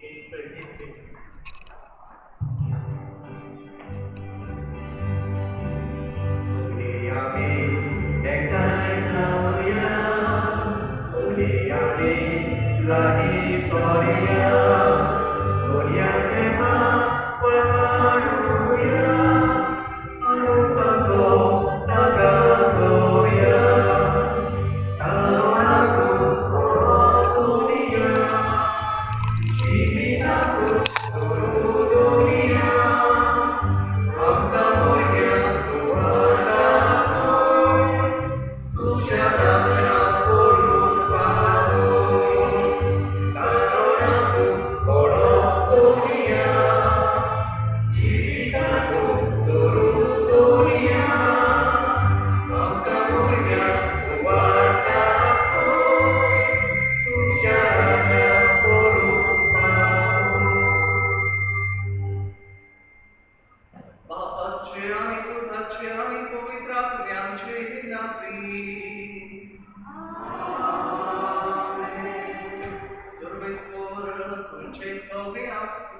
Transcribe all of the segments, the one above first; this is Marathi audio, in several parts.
in 26. Someday ektai zamuya, someday lahi soria, dunia tema wakaruya, anutanzo tagazoya, taronaku dunia, shibinaku seluruh dunia. Bapace ani putace ani păvitratului angeli na fi. Surve sforă tunce soveasu.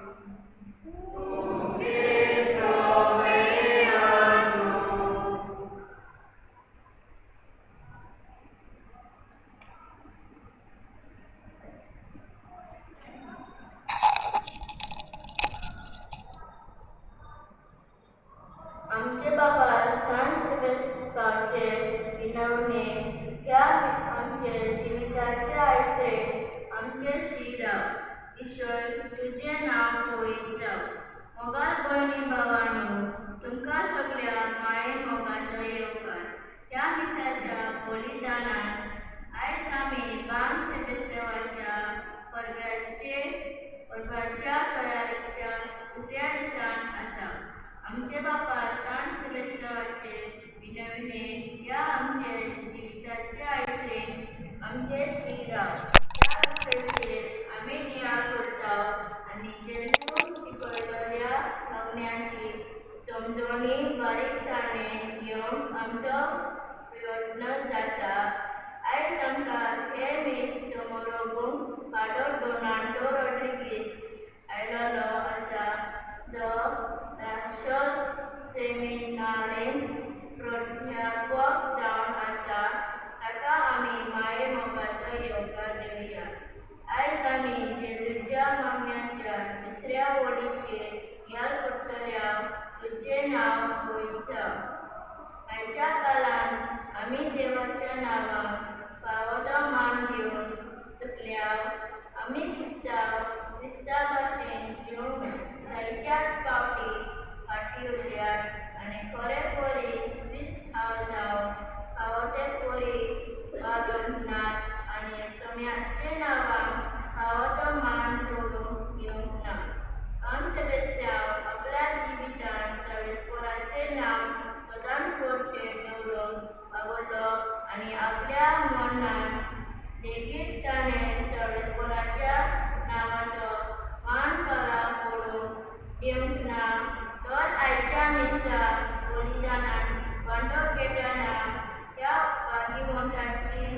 आमचे बाबा सांत सेवेस्ताचे विनवणे ह्या आमचे जिविताचे आयत्रे आमचे श्रीराव ईश्वर तुझे नाव होईत जाव मोगाल भयणी भावांनो तुमकां सगळ्या माये मोगाचो येवकार ह्या मिसाच्या बलिदानान आयज आमी सांत सेवेस्ताच्या परब्याच्या तयारीच्या दुसऱ्या दिसान आसा आमचे बापा सांत सेवेस्ताचे विनवणे ह्या आमचे जिविताचे आयत्रेन आमचे श्रीराव ह्या विशयेचेर आमी नियाळ करता आनी जेजून शिकयलेल्या आज्ञांची समजणी बारीकसाणेन घेवंक आमचो प्रयत्न जाता आयज आमकां हे मीस समारोपूंक फादर डोनाल्डो रॉड्रिगीस आयलोलो आसा जो राष्ट्र सेमिनारीन प्राध्यापक जावन आसा ताका आमी माये मोगाचो येवकार दिवया आयज आमी जेजूच्या मागण्यांच्या दुसऱ्या वडीचेर याद करतल्या तुझे नाव होईत जाव आयच्या काळान आमी देवाच्या नांवान फावो मान घेवन चुकल्याव आमी क्रिस्ता भाशेन जिवंक जायत्याच फावटी फाटी उरल्यात आनी खरेखोरी क्रिस्त हांव जावन फावो ते कोरी वागून नात आनी सोम्याचे नांवान फावो तो मान दवरूंक घेवंक ना सांत सेवेस्तांव आपल्या जिवितान सर्वेस्पराचें नांव सदांच पोरचेर दवरूंक वावुरलो आनी आपल्या मरणान लेगीत ताणें सर्वेस्पराच्या नांवाचो मान खाला पडूंक दिवंक ना तर आयच्या मिसा बलिदानान वांटो घेतना ह्या वागीवंशाची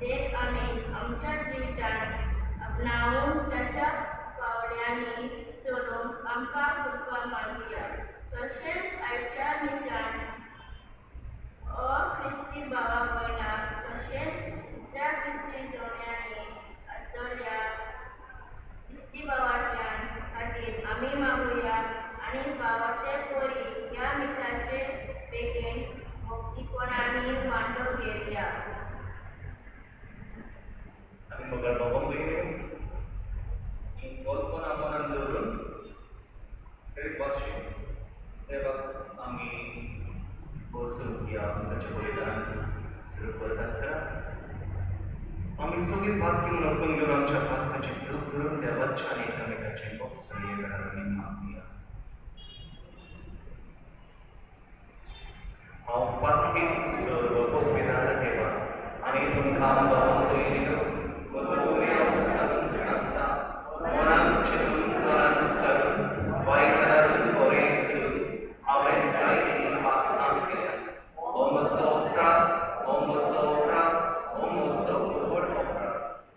देख आमी आमच्या जिवितान आपणावून ताच्या पावल्यांनी चलूंक आमकां कृपा मागुया तशेंच आयच्या मिसान क्रिस्ती भावा भयणाक तशेंच दुसऱ्या क्रिस्ती जोड्यांनी आसतल्या क्रिस्ती भावांतल्यान खातीर आमी मागुया आनी फावो ते कोरी ह्या मिसाचे बेगीन मुक्तीपणांनी वांटो घेवया आनी मोगाळ बाबा भयणी ही कल्पना मनान दवरून तरी भाशेन देवाक आमी बसून ह्या मिसाच्या बलिदानान सुरू करत आसतना आमी सगळीं बातकी म्हणून घेवन आमच्या हाताचे धूप धरून देवाच्या आनी एकामेकाचे बक्षीस घालून मागुया हांव पातकेक सर्व पदवीदार ठेवा आनी तुमकां बाबा भयणीनो बसोवया उंचारून सांगता मनान चिंतून तोरान उच्चारून वायटारून बरें करून हांवें जायतीं पातकां केल्या हो म्हजो अपराध हो म्हजो अपराध हो म्हजो व्हड अपराध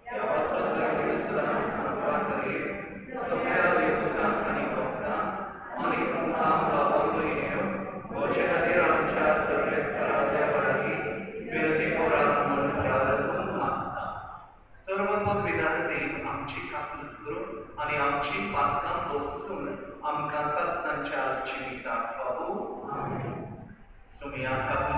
ह्या पासून सांगपा तरी आमची पातकां भोगसून आमकां सासणांच्या जिविताक पावू. सुमयाक काकू.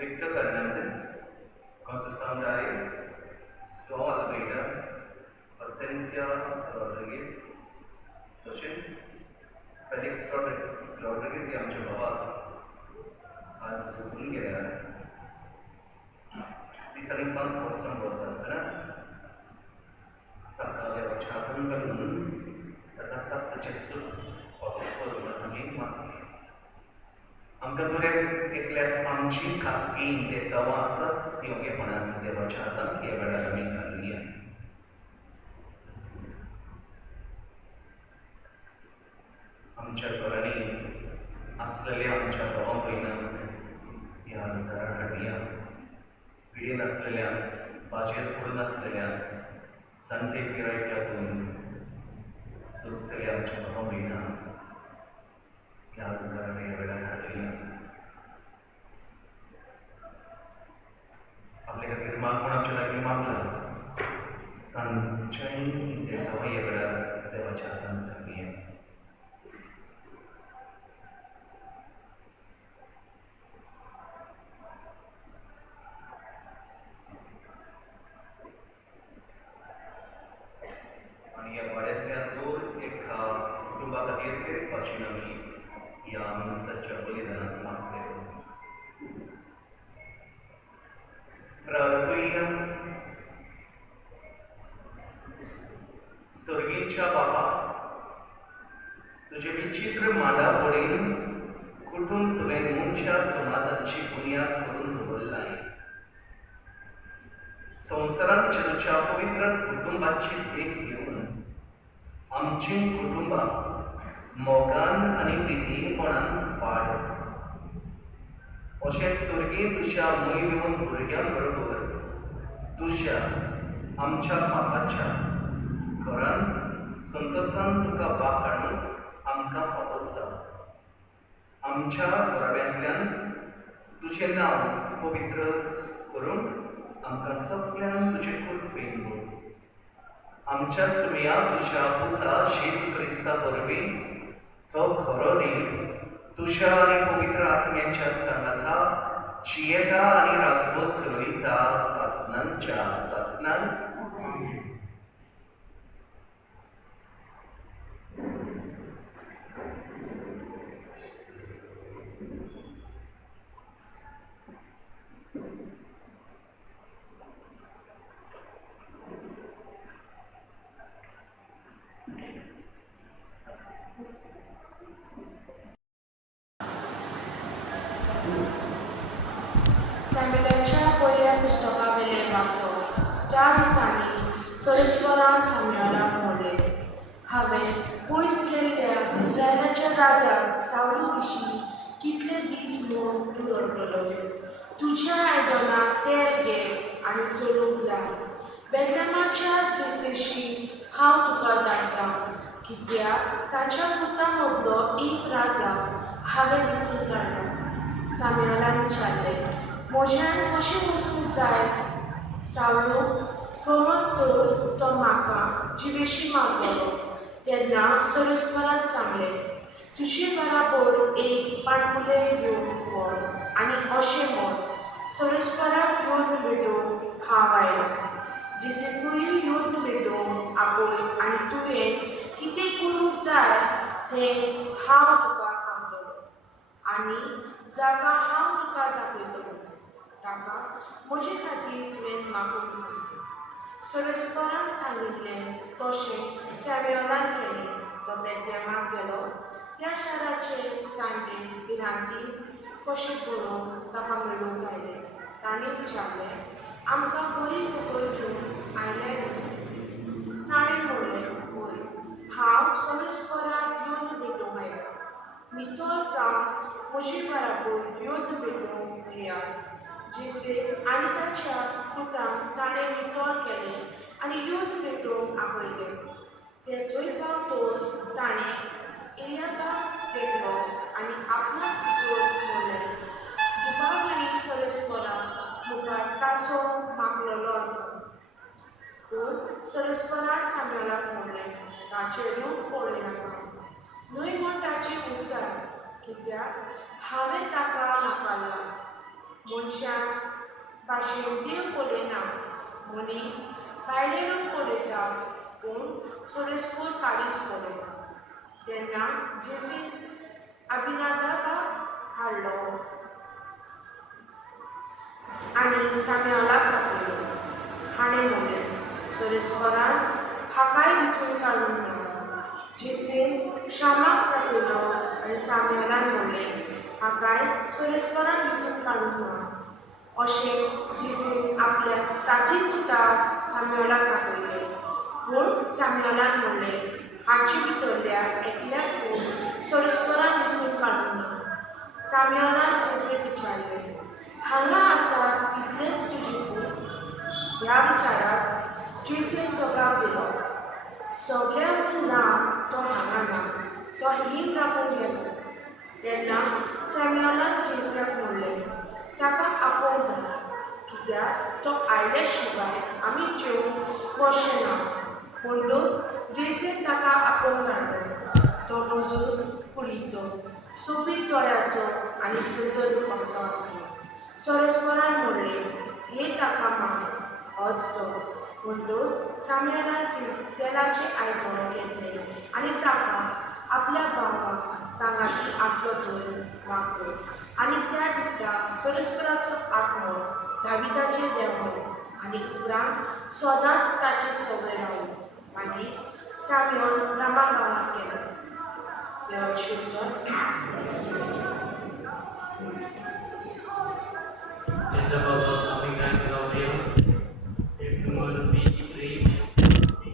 Victor Fernandez, Conceição Darius, João Almeida, Hortensia Rodrigues, तसेच फेलिक्स रॉड्रिगेज हे आमचे बाबा आज झोपून गेल्या. दिसांनी 5 वर्सां भरता आसतना ताका देवाच्या हातान घालून ताका सासणाचें सूख करून आमी मागली. आमकां दुरें एकल्याक आमची खासगी देसावां आसात ती ओगेपणान देवाच्या हातान ह्या वेळार आमी घालुया. आमच्या घरांनी असलेल्या आमच्या भावा भयणांक ह्या दारार हाडुया. पिडीन असलेल्या बाजेर पडून असलेल्या जाणटे पिरायेक लागून सुचलेल्या आमच्या भावा भयणांक ह्या दारार ह्या वेळार हाडुया. आपले खातीर मागून आमच्या लागीं मागला तांच्याय देसावां ह्या वेळार देवाच्या हातान घालुया. आणि या वाड्यातल्या दोन एका कुटुंबा खातीर भाशेन आमी ह्या मनसाच्या बलिदानाक मागले. प्रार्थुया. सर्गीच्या बाबा, तुझे विचित्र मांडावळीन कुटुंब तुवें मनशा समाजाची बुन्याद करून दवरलाय. संवसारांत तुज्या पवित्र कुटुंबाची देख घेवन आमची कुटुंबां मोगान आनी प्रितीपणान वाड. अशें सर्गीन तुज्या मैमेवन भुरग्यां बरोबर तुज्या आमच्या बापाच्या घरान संतोशान तुका बाग हाडूंक आमकां फावो जा. आमच्या घराब्यांतल्यान तुजें नांव पवित्र करूंक आमकां सगळ्यांक तुजें कृपेन बोल. आमच्या सुमया तुज्या पुता जेजू क्रिस्ता वरवीं तो खरो देव तुज्या आनी पवित्र आत्म्याच्या सांगाता जियेता आनी राजवट चलयता सासणांच्या सासणान. सॅम्युएलाच्या पयल्या पुस्तका वेले वाचप. त्या दिसांनी सोरेस्परान सॅम्युएलाक म्हणलें, हांवें पयस गेल्ल्या इस्रायलाच्या राजाक सावळू विशीं कितले दीस म्हूण तूं रडटलो. तुज्या आयदनांत तेल घे आनी चलूंक लाय. बेतलेमाच्या त्रेसेशी हांव तुका धाडटां, कित्याक ताच्या पुता मदलो एक राजा हांवें वेंचून काडला. सॅम्युएलान विचारलें, म्हज्यान कशें वचूंक जाय? सावळू, कळोवन तर तो म्हाका जिवेशी मारतलो. तेन्ना सोरेस्परान सांगलें, तुजे बराबर एक पाणकुलें घेवन वच आनी अशें म्हण, सोरेस्पराक घेवन भेटोवंक हांव आयलो जेसे कुयी येवन भेटूंक आपोय आनी तुवें कितें करूंक जाय तें हांव तुका सांगतलो आनी जाका हांव तुका दाखयतलो ताका म्हजे खातीर तुवें मागूंक जाय. सोरेस्परान सांगिल्लें तशें सॅम्युएलान केलें. तो बेतलेहमाक गेलो. त्या शाराचे जाणटे भिरांतीन कशें करून ताका मेळूंक आयले. ताणें विचारलें, आमकां बरी खबर घेवन आयले न्हू? ताणें म्हणलें, हय, हांव सोरेस्पराक येवन भेटूंक आयलां. नितोळ जावन म्हजे बराबर येवन भेटूंक येयात. जेसे आनी ताच्या पुताक ताणें नितोळ केलें आनी येवन भेटूंक आपयलें. ते थंय पावतोच ताणें एलियाबाक देखलो आनी आपणाक भितर म्हणलें, दुबावली सोरेस्पराक मुखार ताचो मागलेलो आसा. पूण सोरेस्परान सॅम्युएलाक म्हणलें, ताचें रूप पळय नाका. न्हय म्हूण ताची उसार, कित्याक हांवें ताका नाकारलां. मनशां भाशेन देव पळयना. मनीस भायलें रूप पळयता पूण सोरेस्पर काळीज पळयता. तेन्ना जेसीन अभिनादाबाक हाडलो आनी सॅम्युएलाक दाखयलो. हाणें म्हणलें, सोरेस्परान हाकाय वेंचून काडूंक ना. जेसीन शामाक दाखयलो आनी सॅम्युएलान म्हणलें, हाकाय सोरेस्परान वेंचून काडूंक ना. अशें जेसीन आपल्या सादीक पुताक सॅम्युएलाक दाखयलें. पूण सॅम्युएलान म्हणलें, हाचे भितरल्या एकल्याक पूण सोरेस्परान वेंचून काडूंक ना. सॅम्युएलान जेसीक विचारलें, हांगा आसा तितलेंच तुजें पूत? ह्या विचाराक जेसीन जबाब दिलो, सगळ्यांकून ल्हान तो हांगा ना, तो हीण राबून गेलो. तेन्ना सॅम्युएलान जेसीक म्हणलें, ताका आपोवंक धाड, कित्याक तो आयले शिवाय आमी जेवंक वचचे ना. म्हणटूच जेसीन ताका आपोवंक धाडलो. तो मजूर कुडीचो, सोबीत दोळ्याचो आनी सुंदर रुपाचो आसलो. सोरेस्परान म्हणलें, ये ताका मार. होच तो. म्हणटूच सॅम्युएलान तेलाचें आयदन घेतलें आनी ताका आपल्या भावाक सांगाती आसलो थंय वागलो. आनी त्या दिसा सोरेस्पराचो आत्मो दाविदाचेर देंवलो आनी उपरांत सदांच ताचे सोबे रावलो. मागीर सॅम्युएल रामा गांवांत गेलो. देवाचें उतर. Isabella Amiga Gabriel, if you want to be B3, B3.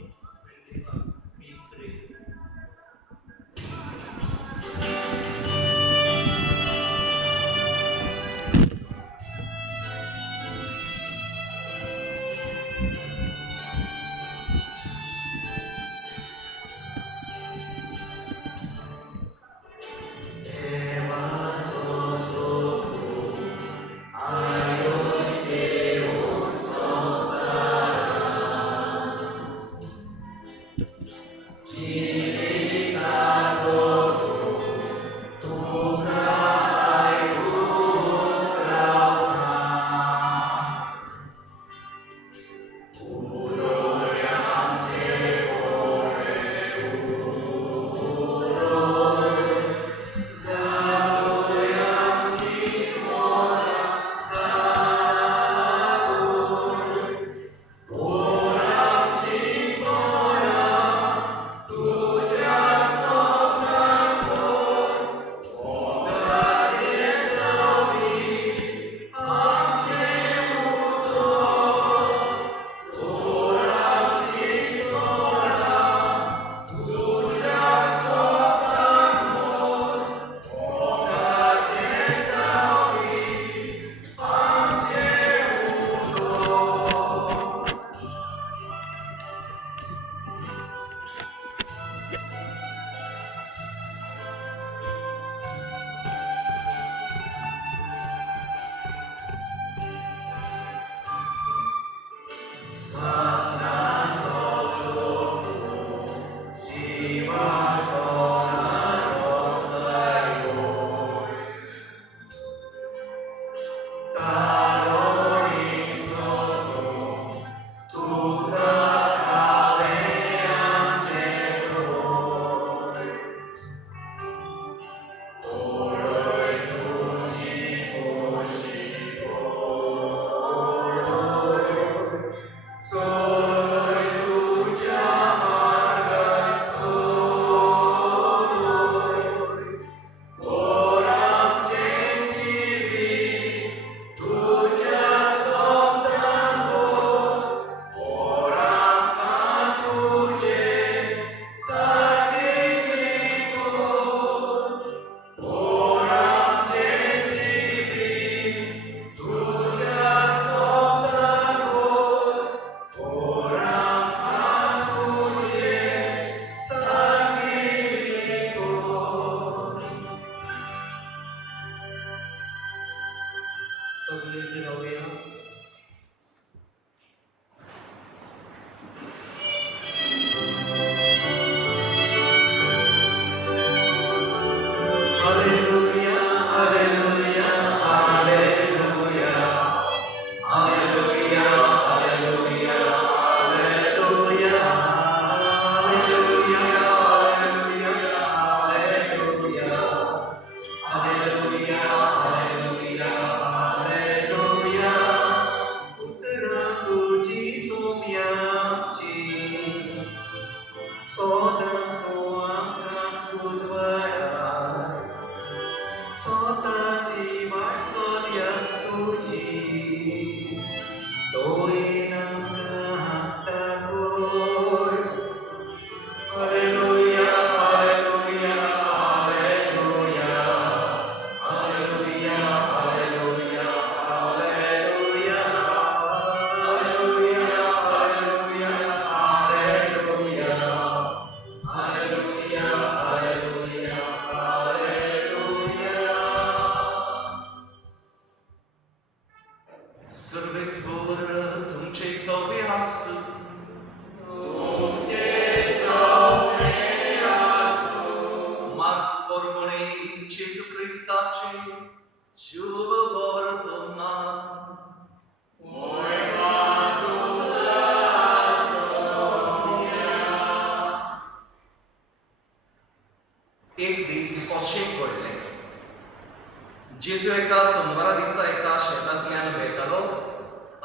जेजू एका सोनवारा दिसा एका शेतांतल्यान वयतालो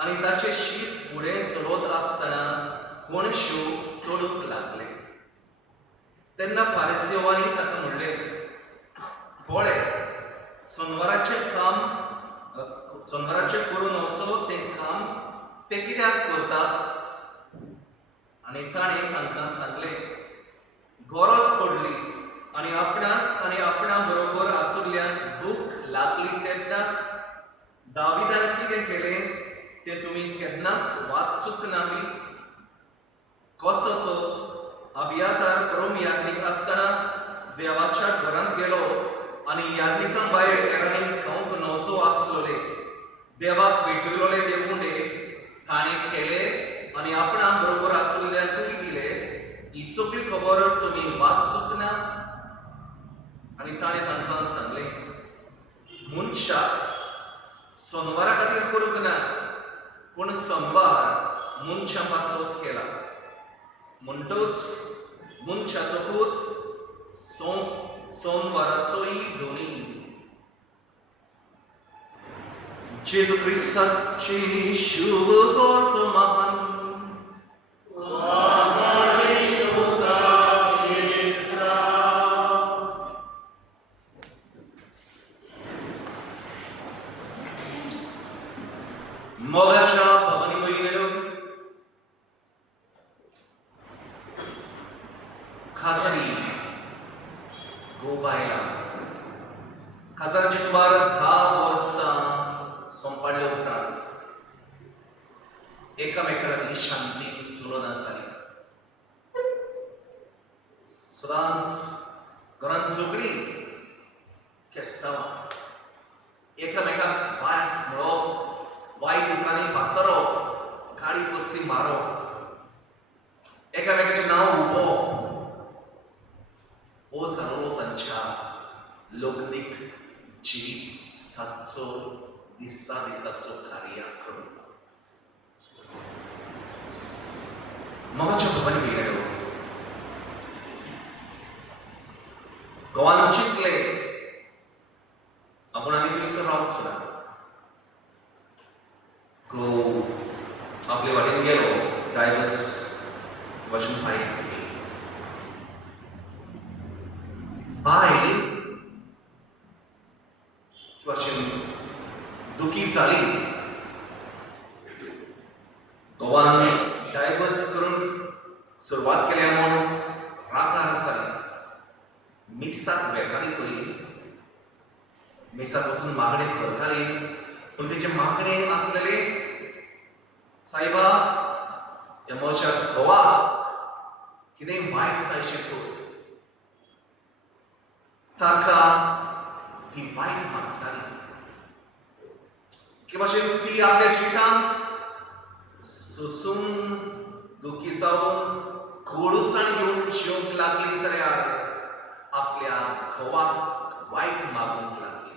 आनी ताचे शीस फुडें चलोत आसतना कोणश्यो तोडूंक लागले. तेन्ना फारिसेवांनी ताका म्हणलें, पळय, सोनवाराचें करून वचो तें काम ते कित्याक करतात? आनी ताणें तांकां सांगलें, गरज पडली आनी आपणा बरोबर आसुल्ल्यान भूक लागली तेन्ना दाविदान कितें केलें तें तुमी केन्नाच वाचूंक ना बी? कसो तो अबियातार परम याज्ञीक आसतना देवाच्या घरांत गेलो आनी याज्ञिकां भायर हेरांनी खावंक नवसो आसलोले, देवाक भेटयलोले देवुंडे ताणें केले आनी आपणा बरोबर आसुल्ल्यांकूय दिले. ही सगळी खबर तुमी वाचूंक ना? आनी ताणें तांकां सांगलें, मनशाक सोनवारा खातीर करूंक ना, पूण सोमवार मनशा पासत केला. म्हणटूच मनशाचो पूत सोमवाराचोय धोणी. जेजू क्रिस्ताची शुभ वर्तमान. मोगाच्या भवानी भयणीनो, खासगी गोबायला खासदाराची सुमार 10 वर्सां संपाडले उपरांत एकामेकांनी शांती चुलोना जाली. सदांच घरांत झगडी, केस्तांवां, एकामेकांक वायट म्हणप, वायट उतरांनी वाचरप, गाडी कुस्ती मारप, एकामेकाचें नांव उबोवप, हो जालो तांच्या लोकनीक जिविताचो दिसाचो कार्यक्रम. मोगाच्या भवानी भयणीनो, गोवान चिंतले आपूण आनी थंयसर रावचो ना. घोव आपले वाटेन गेलो, डायवर्स वचून फायल केली. बायल वचून दुखी जाली. गोवान डायवर्स करून सुरवात केल्या म्हूण रागार जाली. मिक्साक वेगारी करी, मिक्साक वचून मागणे करताली, पूण तेचे मागणे आसलेले, सायबा, ह्या म्हज्या घोवाक कितें वायट जायचें कर. ताका ती वायट मागताली. के भाशेन ती आपल्या जिवितांत सोंसून दुखी जावन खडूसाण घेवन जेवंक लागली जाल्यार आपल्या घोवाक वायट मागूंक लागली.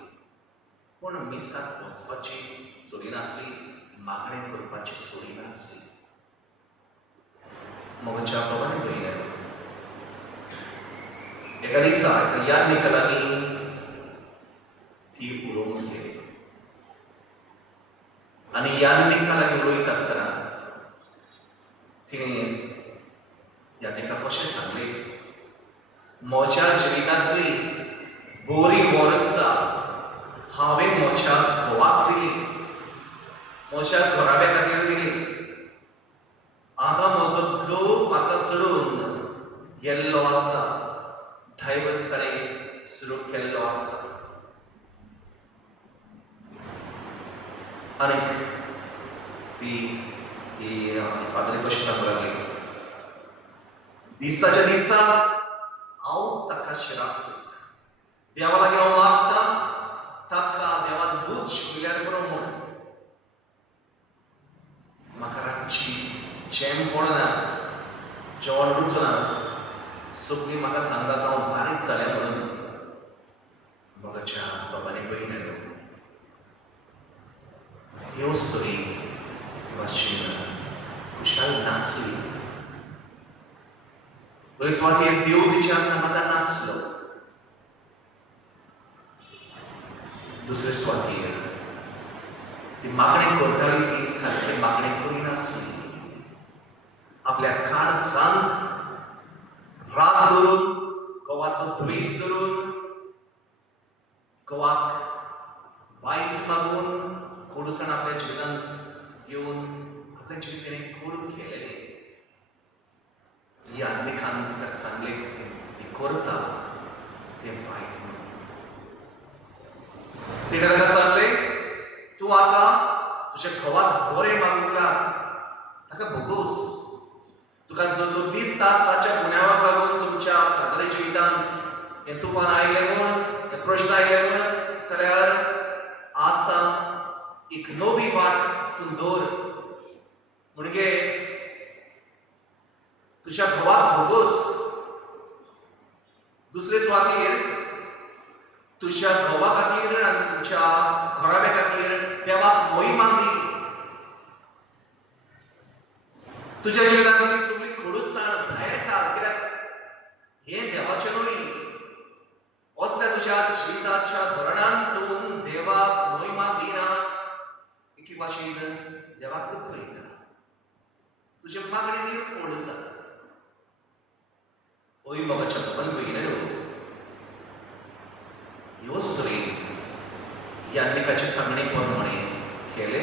पूण मिसाक वचपाची सोडी नासली, मागणें करपाची सोडी नासली. मोगाच्या भवानी भयणीनो, एका दिसा एका याज्ञिका लागीं ती उलोवंक गेली. आनी याज्ञिका लागीं उलयता आसतना तिणें याज्ञिकाक अशें सांगलें, म्हज्या जिवितांतली बरी वर्सां हांवें म्हज्या घोवाक दिली, म्हज्या घोराब्या खातीर दिली. आतां म्हजो घोव म्हाका सोडून गेल्लो आसा, डायवर्स ताणें सुरू केल्लो आसा. आनीक ती फादर कशी सांगूंक लागली, दिसाच्या दिसा हांव ताका शिराक सोदता, देवा लागीं हांव मागता, ताका देवान बुच दिल्यार बरो म्हूण. म्हाका रातची चैन पडना, जेवण रुचना, सगळीं म्हाका सांगतात हांव बारीक जालें म्हणून. मोगाच्या भवानी भयणीनो, ह्यो स्टोरी वाचून खुशाल नासली. बरेच वाटेर देव तिच्या समाधान नासलो. दुसरे स्वातीर ती मागणी करताली ती सारखी मागणी करिनासली. आपल्या काळजांत राग धरून, घोवाचो द्वेष धरून, घोवाक वाईट मागून कोडूसान आपल्या जिवितांत घेऊन आपल्या जिविताने कोडू केलेले. या लेखान तिका सांगले ती करता ते वाईट म्हणून. तिने ताका सांगले तू आता तुझ्या घोवाक बरें मागूंक लाग, ताका भोगोस. तुका जो तो दिसता ताच्या गुन्यांवाक लागून तुमच्या खाजरी जिवितांत हे तुफान आयले म्हूण, हे प्रश्न आयले म्हूण जाल्यार आतां एक नवी वाट तूं दवर. म्हणजे तुझ्या घोवाक भोगोस. दुसरे स्वातीर तुझ्या घोवा खातीर आनी तुमच्या घोराब्या खातीर देवाक मोहिमा दी. तुझ्या जिवितांतली सगळी खडूससाण भायर काड, कित्याक हे देवाचें न्हय. असल्या तुझ्या जिविताच्या धोरणान तूं देवाक मोहिमा दिना, एके भाशेन देवाक दुखयता. तुजे मागणी निर्फोड जाता. ओय मोगाच्या बाबान भगिनीनो, ह्योच तरेन ह्या लेखाचे सांगणे प्रमाणे केले.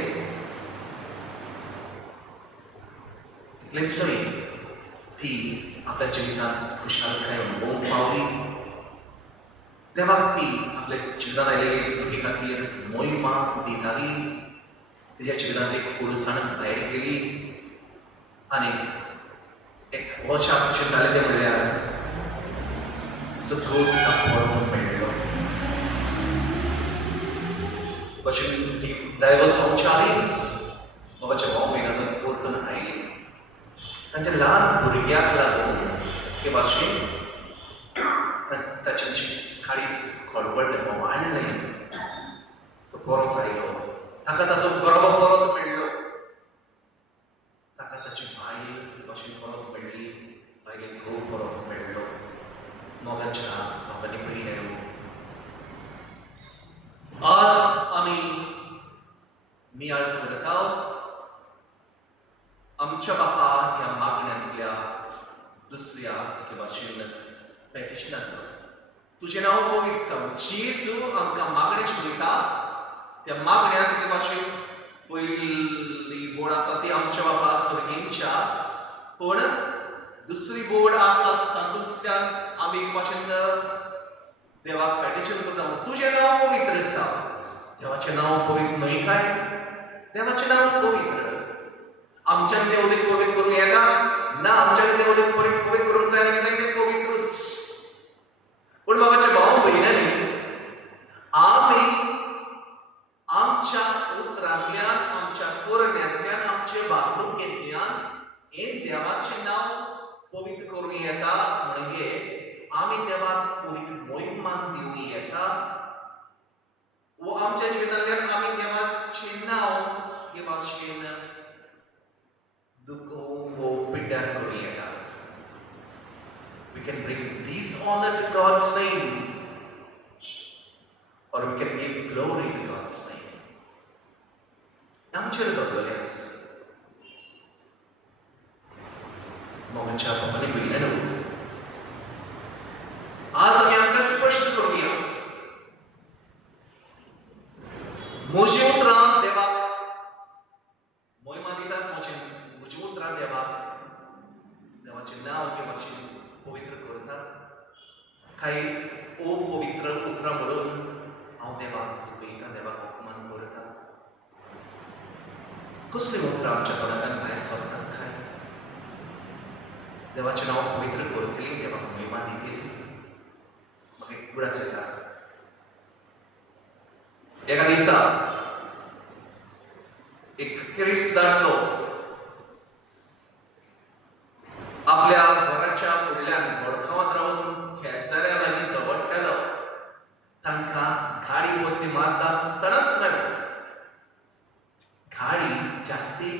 इतलेंच न्हय, ती आपल्या जिवितांत खुशालकाय अणभवूंक पावली. देवाक ती आपल्या जिवितांत आयलेली दुखी खातीर मोहिमा दिताली. तिच्या जिवितांत एक खडूससाण भायर गेली. आनी एक वर्षा कशें जालें तें म्हणल्यार तिचो थ्रोट परतून मेळ्ळो. भशेन ती दैव संचारीच मोगाच्या भाव भयणांनी ती परतून आयली. तांच्या ल्हान भुरग्याक लागून ते भाशेन ताचें काळीज खळबळ्ळें, वाडलें. तो परत आयलो. ताका ताचो गर्भ परत मेळ्ळो. ताका ताची बायल ते भाशेन परत मेळ्ळी. बायलेक घोव परत मेळ्ळो. मोगाच्या बाबांनी भयणीनो, आज आमी नियाळ करता आमच्या बापा ह्या मागण्यांतल्या दुसऱ्या एके भाशेन पेटिशनांत. तुजें नांव पवित्र जावं. जेजू आमकां मागणेची वयता त्या मागण्यांत एके भाशेन पयली बोड आसा ती आमच्या बापा स्वर्गींच्या, पण दुसरी बोड आसा तातूंतल्यान आमी एक भाशेन देवाक पेटिशन करता. तुजें नांव पवित्र जावं. देवाचें नांव पवित्र न्हय काय? देवाचें नांव पवित्र. आमच्यान देव उदक पवित्र करूंक येता ना. आमच्यान देव उदक पवित्र करूंक जायना कित्याक तें पवित्रच. पूण बाबाच्या भाव भयणांनी, आमी आमच्या उतरांतल्यान, आमच्या करण्यांतल्यान, आमचे वागणुकेंतल्यान हे देवाचें नांव पवित्र करूंक येता. म्हणजे आमी देवाक पवित्र मोहिमान दिवूंक येता. वो आमच्या जिवितांतल्यान आमी देवाचें नांव हे भाशेन दुखोवंक वो पिड्ड्यार करूंक येता. We can bring dishonor to God's name, or we can give glory to God's name. आमचेर दवरलेलें आसा. मोगाच्या बाबांनी भयणांनो, आज आमी आमकांच प्रश्न करूया. म्हजी उतरां देवाक मोहिमा दितात. म्हजी उतरां देवाचें नांव हे भाशेन पवित्र करतात. काही अपवित्र उतरां म्हणून हांव देवाक दुखयता, देवाक अपमान करता. कसलीं उतरां आमच्या तोंडांतल्यान भायर सरतात काय? देवाचें नांव पवित्र करतली, देवाक मोहिमा दितली. म्हाका एक उगडास येता. एका दिसा एक क्रिस्त दादलो आपल्या घराच्या फुडल्यान बडकावत रावन शेजाऱ्या लागीं झगडटालो. तांकां गाडी वसली मारता आसतनाच मेलो. गाडी जास्ती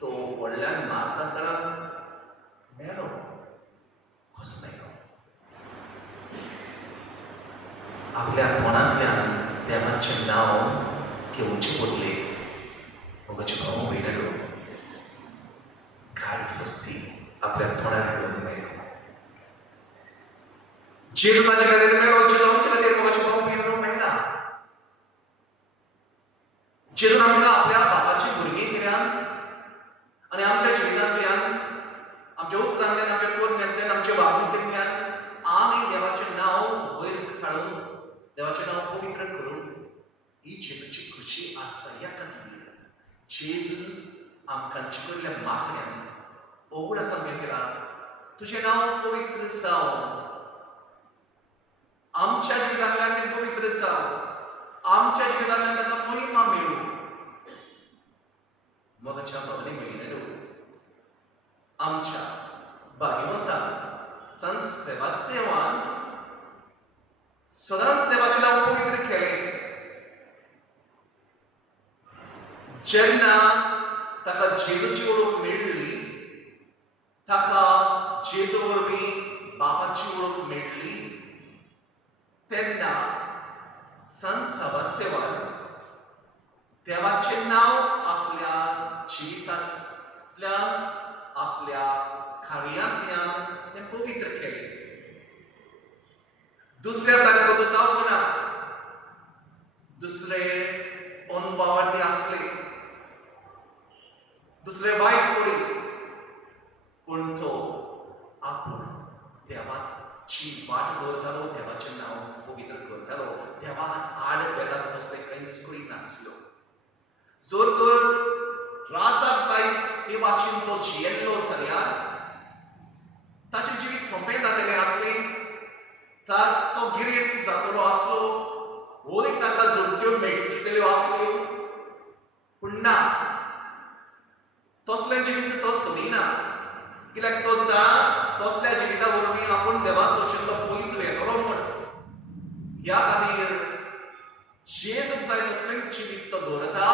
तो व्हडल्यान मारता आसतना मेलो. कसो मेलो? आपल्या तोंडांतल्यान देवाचें घेवचे बदले मोगाचे भाव भयणारो गाडी फस्ती आपल्या तोंडार घेवन मेळ्ळो. जेजू ताचे खातीर मेळ्ळो, जेजू आमचे खातीर मोगाचे भाव भयणारो मेळ्ळा. जेजून आमकां आपल्या बापाची भुरगीं केल्यात आनी आमच्या जिवितांतल्यान आमच्या उतरांतल्यान आमच्या कोरण्यांतल्यान आमच्या वागणुकेंतल्यान आमी देवाचें नांव वयर काडून देवाचें नांव पवित्र करून ही जेजूची खुशी आसा. ह्या खातीर जेजून आमकां जिकरल्या मागण्यान ओगुडा सांगलें केला, तुजें नांव पवित्र जावं. आमच्या जिवितांतल्यान तें पवित्र जावं, आमच्या जिवितांतल्यान ताका महिमा मेळूं. मोगाच्या भावने मेळिल्लो आमच्या भाग्यवंतान संत सेबास्तियान सदांच देवाचें नांव पवित्र केलें. जेन्ना ताका जेजूची वळख मेळ्ळी, ताका जेजू वरवीं बापाची वळख मेळ्ळी, तेन्ना संत सेबास्तियान देवाचें नांव आपल्या जिवितांतल्यान आपल्या कार्यांतल्यान तें पवित्र केलें. दुसऱ्या सारको तो जावंक ना. दुसरे अनुभवार्थी आसले, दुसरे वायट करी, पूण तो आपूण देवाची वाट दवरतालो, देवाचें नांव पवित्र करतालो. देवाच आड वेदांत तसलें कांयच करिनासलो. जर तर राजाक जाय ते भाशेन तो जियेल्लो जाल्यार ताचें जिवीत सोंपें जातलें आसलें, तो गिरेस्त जातलो आसलो, ओदीक ताका जोडट्यो मेळटल्यो आसल्यो. पूण ना, तसलें जिवीत तो सोदिना. कित्याक तो तसल्या जिविता वरवीं आपूण देवा सोशिल्लो पयस येतलो म्हूण. ह्या खातीर जेजूक जाय तसलें जिवीत तो दवरता.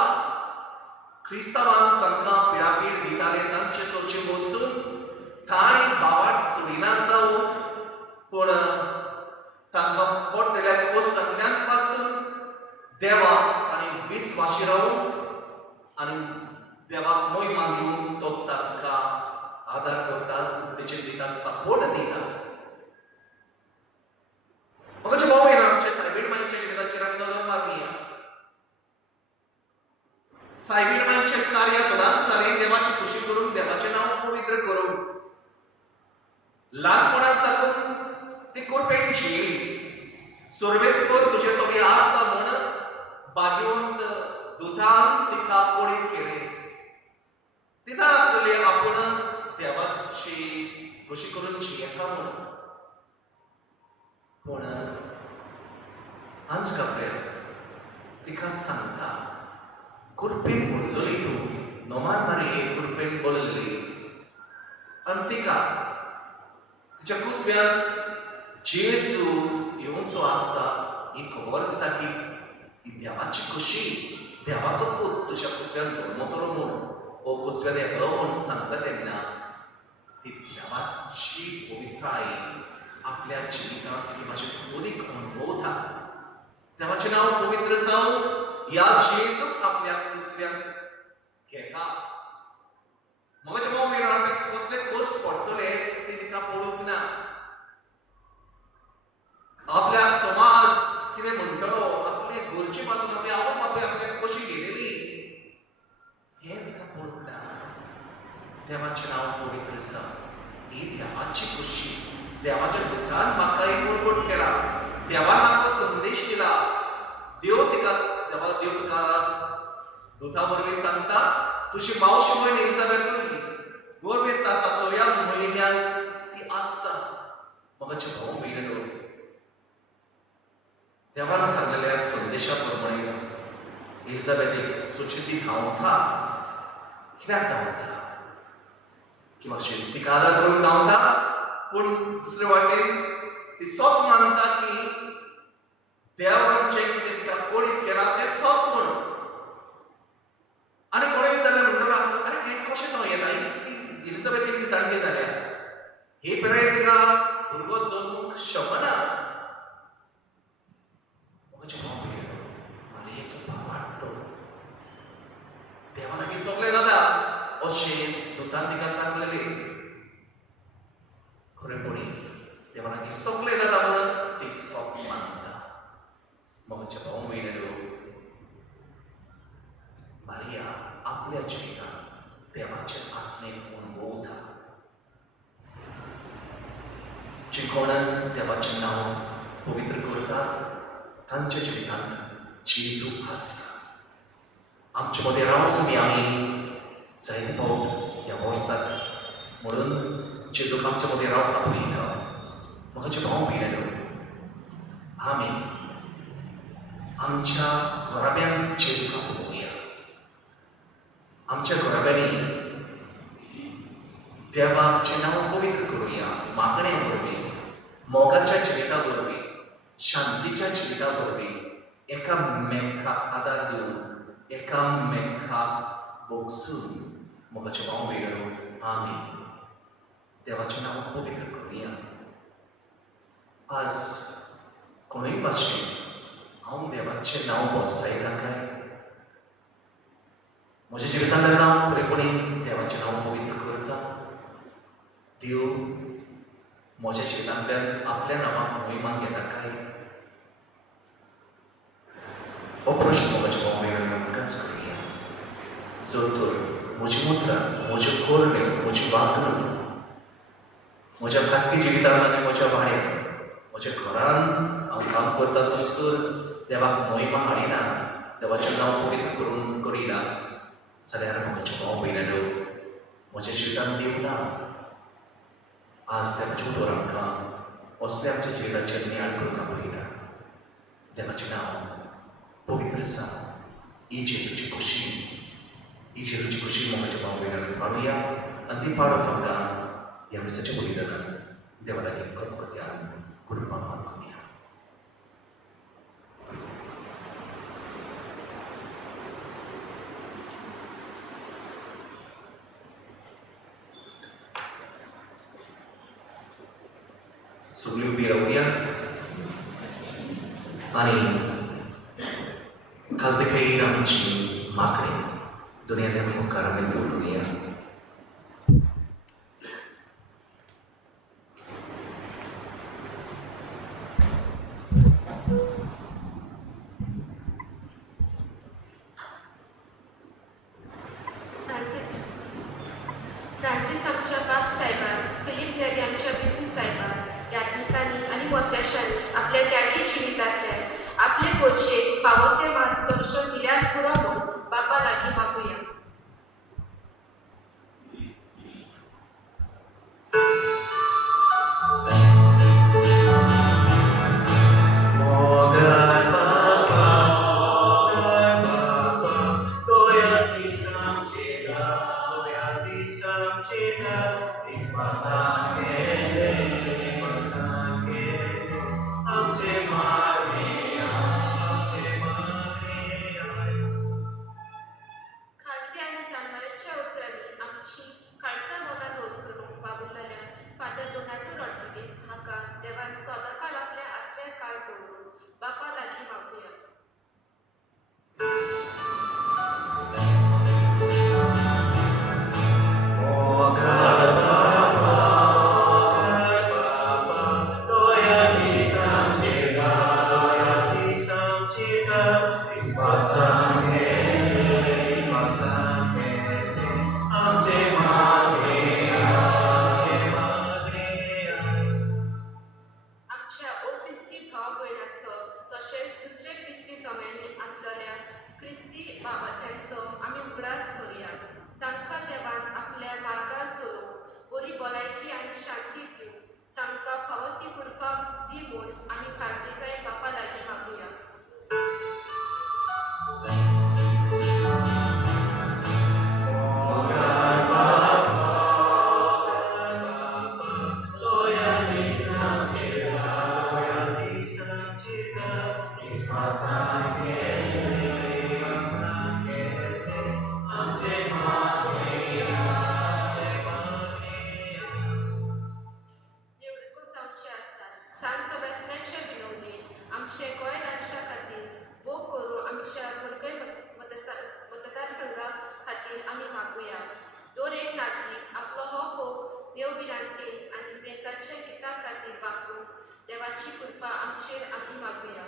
क्रिस्तांवांक जांकां पिडापीड दिताले तांचे सोडचे वचून तांणी बाबाट सोडिना जावं, पूण तांकां पडटल्या कोश्टांतल्यान पासून देवाक आनी विस्वाशी रावून आनी देवाक महिमा दिवन तो तांकां आदार करता, तेचेर तिका सपोर्ट दिता. मोगाचे भाव भयण, आमच्या सायबीण मांयच्या जिविताचेर आमी नजर मारली. सायबीण मांयचें कार्य सदांच जालें देवाची खुशी करून, देवाचें नांव पवित्र करून. ल्हानपणांत साकून ती कोरपेन जियेली. सर्वेस्पर तुजे सगळें आसा म्हूण भाग्यवंत दुतान तिका पडीत केलें. ती जाण आसलेली आपूण देवाची खुशी करून जियेता म्हणून. पूण आज गाबऱ्याल तिका सांगता, कुरपेन बोल्लोली तूं, नोमान मारये कुरपेन बोल्ली. आनी तिका तिच्या कुसव्यान जेजू येवचो आसा ही खबर दिता की ती देवाची खुशी, देवाचो पूत तुज्या कुसव्यान जल्मतलो म्हूण, हो कुसव्यान येतलो म्हूण सांगता तेन्ना ती देवाची पवित्राय आपल्या जिवितांत ती भाशेन ओदीक अनुभवता. देवाचें नांव पवित्र जावं ह्या जेजूक आपल्या कुसव्यान घेता. मोगाचे भाव भयण, आमकां कसले कश्ट पडटले ते तिका पळोवंक ना. आपल्या समाज कितें म्हणटलो, आपले घरचे पासून आपले आवय बापूय आपल्याक कशी गेलेली हें तिका पळोवंक ना. देवाचें नांव पवित्र जावं ही देवाची खुशी. देवाच्या दुतान म्हाका एक परगट केला, देवान म्हाका संदेश दिला. देव तिका दुता वरवीं सांगता, तुजी मावशी म्हण एलिझाबेथ गोरवेस्त आसा, 6व्या म्हयन्यान ती आसा. मोगाचे भाव भयणीनो, देवान सांगलेल्या संदेशा प्रमाणे एलिझाबेथीक सुचिती धांवता. कित्याक धांवता? की भाशेन तिका आदार करून धांवता, पूण दुसरे वाटेन ती सोप मानता की देवान जें कितें तिका पडीत केलां तें सोप म्हणून. आनी कोणेय जाल्यार म्हणटलो आसता, अरे हें कशें जावं येता, ती एलिझाबेथ इतली जाणटी जाल्या, हे पिरायेन तिका भुरगो जल्मूंक शकना. मोगाचे भाव भयणीनो, मारयेचो भावार्थ तो सांगलेले खरेपणी देवाला सगळे जाता म्हणून ती सोप मानता मग भाऊ महिन्यालो मारिया आपल्या जिवितांत देवाचे आसने अनुभवता जे कोणान देवाचे नाव पवित्र करतात तांच्या जिवितांत जेजू आसा आमचे मध्ये रावसून आम्ही जायते पावट ह्या वर्साक म्हणून जेजूक आमच्या मध्ये रावपाक पळयता म्हाका भाव भयणांनो आमी आमच्या घराब्यान जेजूक पळोवया आमच्या घराब्यांनी देवाचें नांव पवित्र करूया मागणें करूया मोगाच्या जिविता वरवीं शांतीच्या जिविता वरवीं एकामेकाक आदार दिवन एकामेकाक बोगसून मोगाचे भाव भयणांनो आमी देवाचें नांव पवित्र करूया आज कोणूय भाशेन हांव देवाचें नांव बोसतायता काय म्हज्या जिवितांतल्यान हांव खरेपणी देवाचें नांव पवित्र करता देव म्हज्या जिवितांतल्यान आपल्या नांवाक मोहिमान घेता काय हो प्रश्न मोगाच्या भाव भयणांनो आमकांच करूया जर तर म्हजी मुद्रा म्हज्यो कोरण्यो म्हजी वागणूक म्हज्या खासगी जिवितांत आनी म्हज्या भाड्यान म्हज्या घरांत हांव काम करता थंयसर देवाक मोहिमा हाडिना देवाचें नांव पवित्र करून करिना जाल्यार म्हाका भाव भयणांनो म्हज्या जिवितांत देव ना आज देवाचें उतर आमकां असले आमच्या जिविताचेर न्याय करपाक पळयता देवाचें नांव पवित्र आसा ही जेजूची खुशी ही जेजूची खुशी मोगाच्या भाव भयणांनो पाडुया आनी ती पाडप आमकां ह्या मिसाच्या बलिदानांत देवा लागीं खतखत्यान कृपा मागुया सगळीं उबी रावुया आनी खालते आमची मागणी दुनिया देवा मुखार आमी दवरुया फ्रांसीस आमच्या बाप साहेबान फिलीप नेरी आमच्या बिजू साहेबान यात्मिकांनी आणि मोत्याशांनी आपल्या त्यागी जिवितांतल्यान आपले पोरशेक फावो ते मार्गदर्शन दिल्यार पुरो म्हणून बापा लागीं मागुया देवाची कृपा आमचेर आमी मागुया.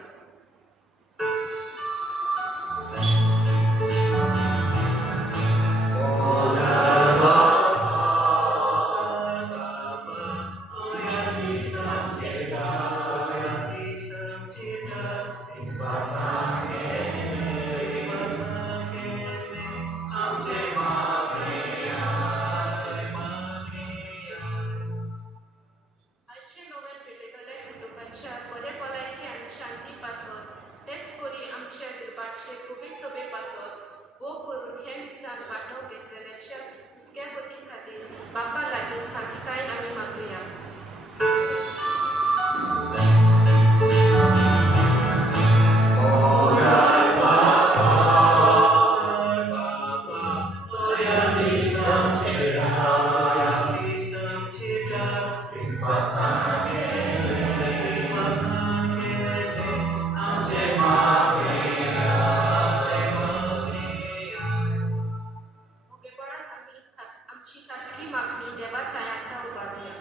आयचे नोवेल भेटयतले कुटुंबाच्या बरे भलायकी आनी शांती पासत तेच करी आमच्या दिरबाटचे कोवीड सोबे पासत वो करून हे मिसान वांटो घेतलेल्याच्या हुस्क्या गती खातीर बापा लागीं खातीकायेन आमी मागुया. मोगेपणान आमची खासगी मागणी देवा कायांत उबारूया.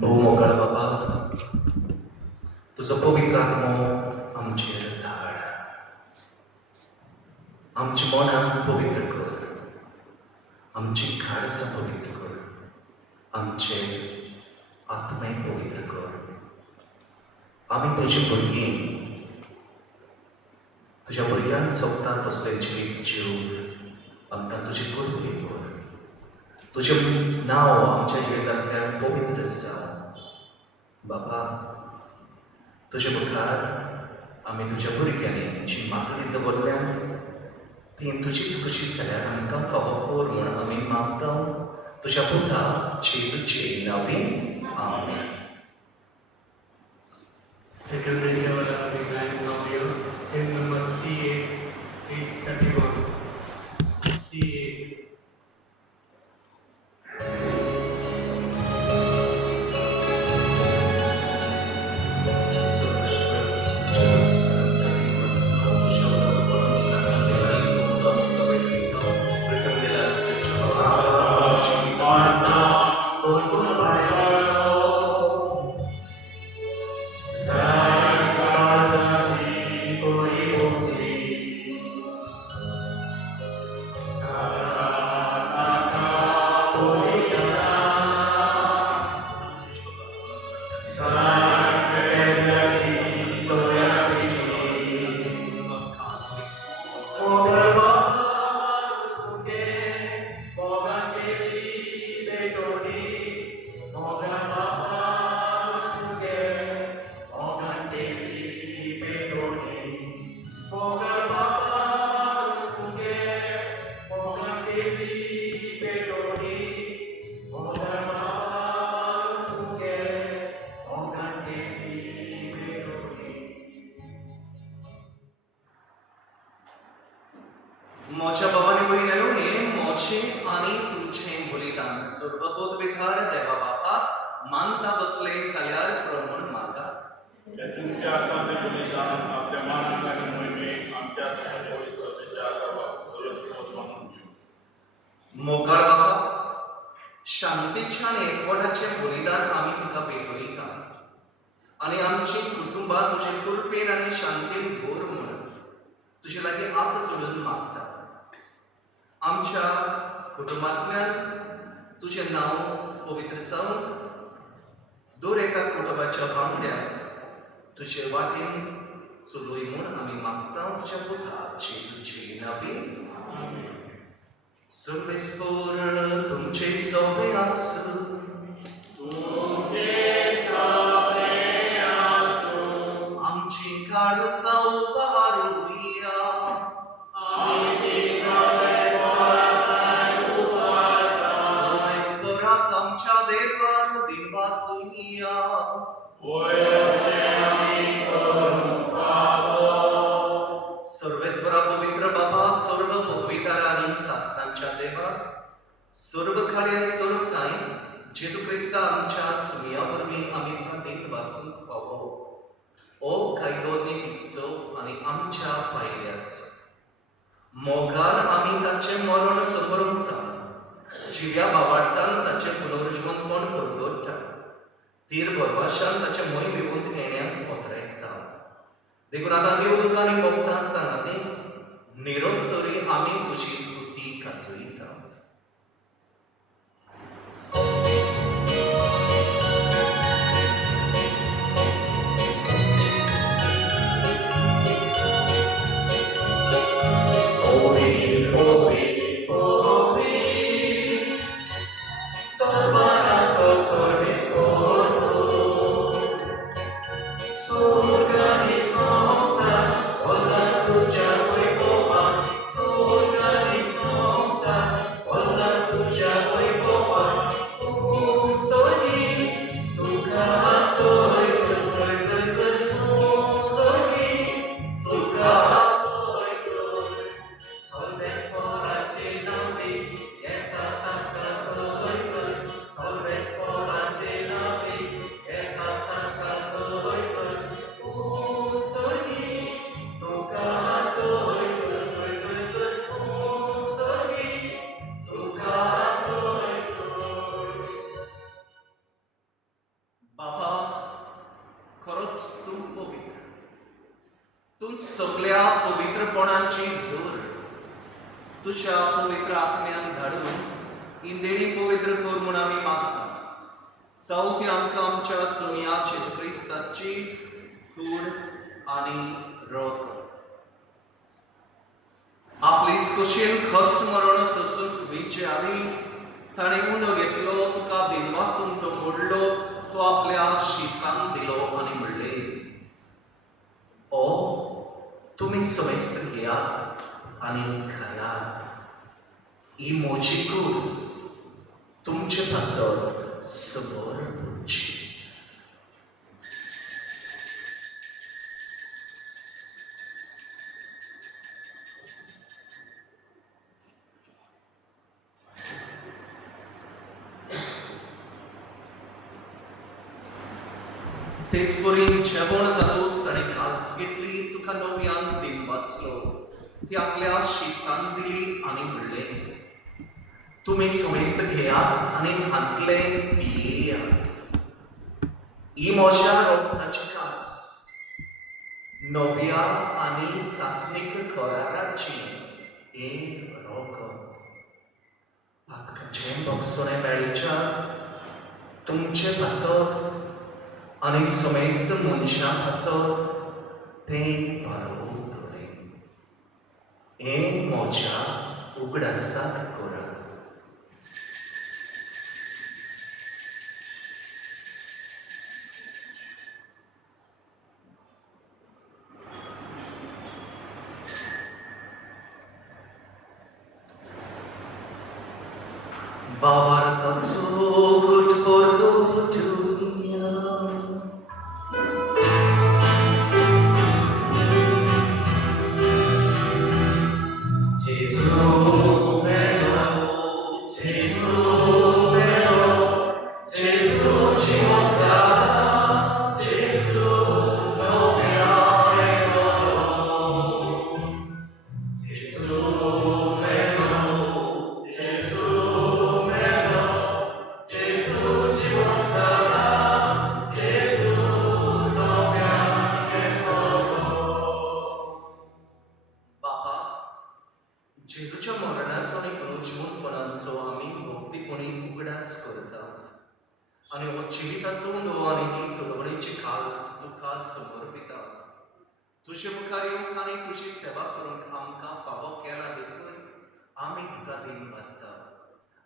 भोव मोकळा बाबा तुजो पवित्र आत्मो आमचेर धाड. आमची मनां पवित्र कर, आमची खाडसां पवित्र कर, आमचे आत्मे पवित्र कर. आमी तुजी भुरगीं तुज्या भुरग्यांक सोबता तसले जिवीत जीव आमकां तुजी कुरबी कर. तुजें नांव आमच्या जिवितांतल्यान पवित्र जावं. बाबा तुजे मुखार आमी तुज्या भुरग्यांनी जी मागणी दवरल्या ती तुजीच कशी जाल्यार आमकां फावो कर म्हूण आमी मागता तुज्या पुता जेजूचे नांवान आमेन. Secondary Seven Decline of Year, hymn number C8, page 31. C8. मोच्या Bhavani भयणीनो हे मोचे आनी तुमचें बलिदान सर्वबोध विकार देवा बापा मानता बसले जाल्यार प्रमाण मागा. तुमच्या हाताने बलिदान आपल्या मानाक आनी मोहिमेक आमच्या पवित्रतेच्या सुरक्षित म्हणून घेऊ. मोगाळ बाबा शांतीच्या आनी एकवटाचें बलिदान आमी तुका भेटयता आनी आमची कुटुंबां तुजे कृपेन आनी शांतीन भर म्हूण तुजे लागीं हात जोडून मागता. आमच्या कुटुंबांतल्यान तुजें नांव पवित्र जावं. दर एका कुटुंबाच्या वांगड्याक तुजे वाटेन चलूय म्हूण आमी मागता तुज्या पुता जेजूचे नांवान. सर्वेस्पर तुमचे सवे आसूं. आमची खाडसां उबारूया. सर्वेस्पराक आमच्या देवाक दिनवासुया. सर्वेस्परा पवित्र बाबा सर्व पदवीदार आनी शास्त्रांच्या देवा सर्व खाडी आनी सर्व कांय जेजू क्रिस्ता आमच्या सुमिया वरवीं आमी तुका दिन वाचूंक फावो. ओ कायदो नितीचो आनी आनी आमच्या फायद्याचो. मोगान आमी ताचें मरण समरुंकता, जिव्या भावार्थान ताचें पुनर्जीवनपण परगट्टा, तीर बरपाशान ताचें मोय मेळून येण्याक पोतरेकता. देखून आतां देवदूत आनी भक्तां सांगाती निरंतरी आमी तुजी स्तुती कासयता. सगळ्या पवित्रपणाची जोर तुझ्या पवित्र आत्म्यान धाडून इंदेणी पवित्र कर म्हूण आमी मागता. सौख्य आमकां आमच्या सोनिया जेजू क्रिस्ताची कूड आनी रोग आपलीच कुशीन कश्ट मरण सोसूंक विचारी ताणें उंडो घेतलो, तुका दिनवासून तो मोडलो, तो आपल्या शिसान दिलो आनी म्हणले, ओ तुम्ही समेस्त घेयात आनी खायात. ही मोची कूड तुमचे पासत सबोर उरची. तेच बरीन जेवण जातूच ताणें काल्स घेतली, तुका नव्यान दिन बसलो, ती आपल्या शिसान दिली आनी म्हणले, तुम्ही समेस्त घेयात आनी हातले पियेयात. ही म्हज्या रोगताची कास, नव्या आनी सासणीक कराराची एक रोगत. पातकाचें बोगसोणें मेळच्या तुमचे पासत आनी समेस्त मनशां पासत तें वारोव दवरे. हें म्हज्या उगडासाक करा. भावार्थाचो गुटफोर्दो ठेवया. जेजूच्या मरणाचो आनी पुनर्जीवनपणाचो आमी भक्तीपणी उगडास करता आनी हो जिविताचो उंडो आनी ही सगळेची खास तुका समर्पिता. तुजे मुखार येवंक आनी तुजी सेवा करूंक आमकां फावो केला देखून आमी तुका दिन वाचता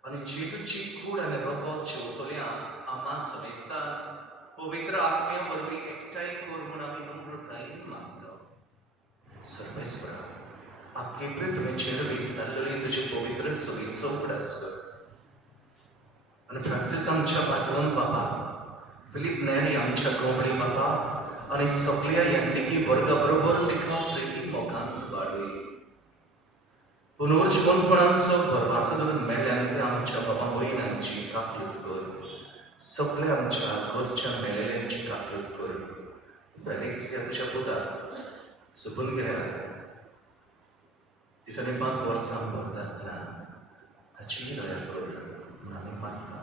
आनी जेजूची कूड आनी रगत जेवतल्यान आम्हा समेस्ताक पवित्र आत्म्या वरवीं एकठांय कर म्हूण आमी नम्रतायेन मागता. सर्वेस्परा आपके तुम्हें चेहरे विस्तारलेली तुझे पवित्र सोयीचो उगडास कर. आणि फ्रांसीस आमच्या पाठवून बाबा, फिलिप नेरी आमच्या गोमडी बाबा आणि सगळ्या यांत्रिकी वर्गा बरोबर तिका प्रिती मोगांत वाडय. पुनर्जीवनपणांचो भरवसो दवरून मेळ्ळ्यान ते आमच्या बाबा भयणांची काकूट कर. सगळ्या आमच्या घरच्या मेळिल्ल्यांची काकूट कर. फेलिक्स ह्या तुझ्या पुताक सुपून गेल्या दिसांनी 5 वर्सां भरत आसतना ताची दया कर म्हूण आमी मागता.